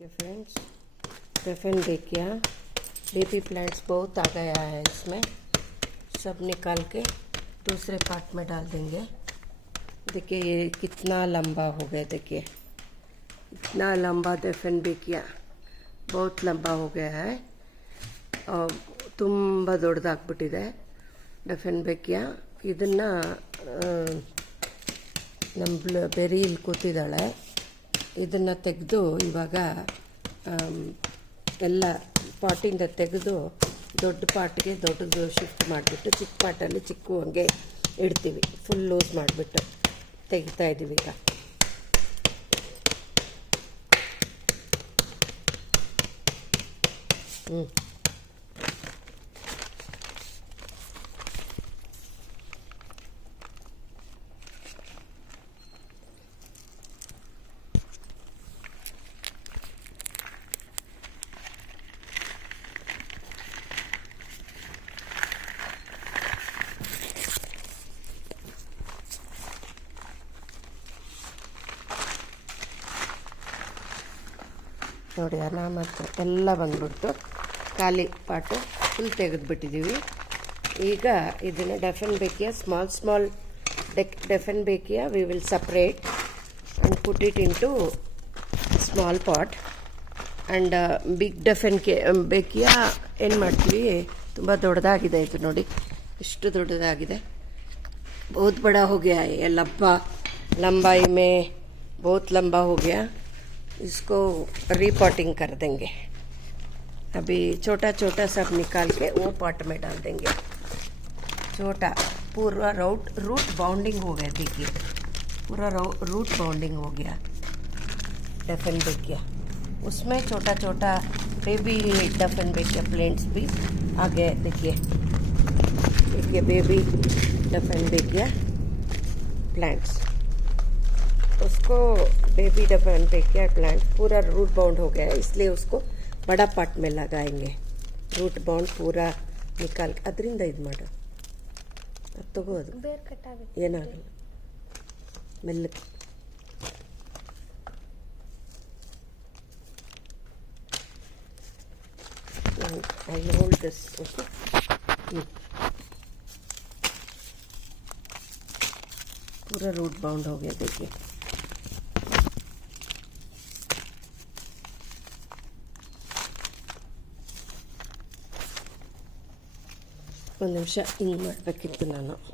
देखिए फ्रेंड्स, डेफन देखिए, baby plants बहुत आ गया है इसमें। सब निकाल के दूसरे पार्ट में डाल देंगे। देखिए ये कितना लंबा हो गया, देखिए इतना लंबा डेफन बेकिया, बहुत लंबा हो गया है और ತುಂಬ ದೊಡ್ಡದಾಗ್ಬಿಟ್ಟಿದೆ ಡೆಫನ್ ಬೇಕಿಯ। ಇದನ್ನು ನಮ್ಮ ಬೆರಿ ಇಲ್ಲಿ ಕೂತಿದ್ದಾಳೆ, ಇದನ್ನು ತೆಗೆದು ಇವಾಗ ಎಲ್ಲ ಪಾಟಿಂದ ತೆಗೆದು ದೊಡ್ಡ ಪಾಟ್ಗೆ ದೊಡ್ಡದು ಶಿಫ್ಟ್ ಮಾಡಿಬಿಟ್ಟು ಚಿಕ್ಕ ಪಾಟಲ್ಲಿ ಚಿಕ್ಕ ಹಂಗೆ ಇಡ್ತೀವಿ. ಫುಲ್ ಲೂಸ್ ಮಾಡಿಬಿಟ್ಟು ತೆಗಿತಾ ಇದ್ದೀವಿ ಈಗ. ನೋಡಿ ಅನಾಮತ್ ಎಲ್ಲ ಬಂದ್ಬಿಡ್ತು, ಖಾಲಿ ಪಾಟು ಫುಲ್ ತೆಗೆದುಬಿಟ್ಟಿದ್ದೀವಿ. ಈಗ ಇದನ್ನು ಡೆಫನ್ ಬೇಕಿಯ ಸ್ಮಾಲ್ ಡೆಫನ್ ಬೇಕಿಯ we will separate and put it into small pot. And big ಡೆಫನ್ ಬೇಕಿಯ ಏನು ಮಾಡ್ತೀವಿ, ತುಂಬ ದೊಡ್ಡದಾಗಿದೆ ಇದು ನೋಡಿ, ಇಷ್ಟು ದೊಡ್ಡದಾಗಿದೆ. ಬಹುತ್ ಬड़ा हो गया है ये, लंबाई में बहुत लंबा हो गया. इसको रीपॉटिंग कर देंगे. अभी छोटा छोटा सब निकाल के वो पॉट में डाल देंगे. छोटा पूरा रूट बाउंडिंग हो गया, देखिए पूरा रूट बाउंडिंग हो गया डेफन बेकिया. उसमें छोटा छोटा बेबी डेफन बेकिया प्लांट्स भी आ गए. देखिए बेबी डेफन बेकिया प्लांट्स, उसको बेबी डेफन बेकिया प्लांट पूरा रूट बाउंड हो गया है, इसलिए उसको बड़ा पार्ट में लगाएंगे. रूट बाउंड पूरा निकाल के ಅದರಿಂದ ಇದು ಮಾಡು, ಅದು ತಗೋದು ಏನಾಗಲ್ಲ, ಮೆಲ್ಲಕ್ಕೆ. I hold this, okay? पूरा रूट बाउंड हो गया, देखिए. ಒಂದು ನಿಮಿಷ ಹಿಂಗೆ ಮಾಡಬೇಕಿತ್ತು ನಾನು.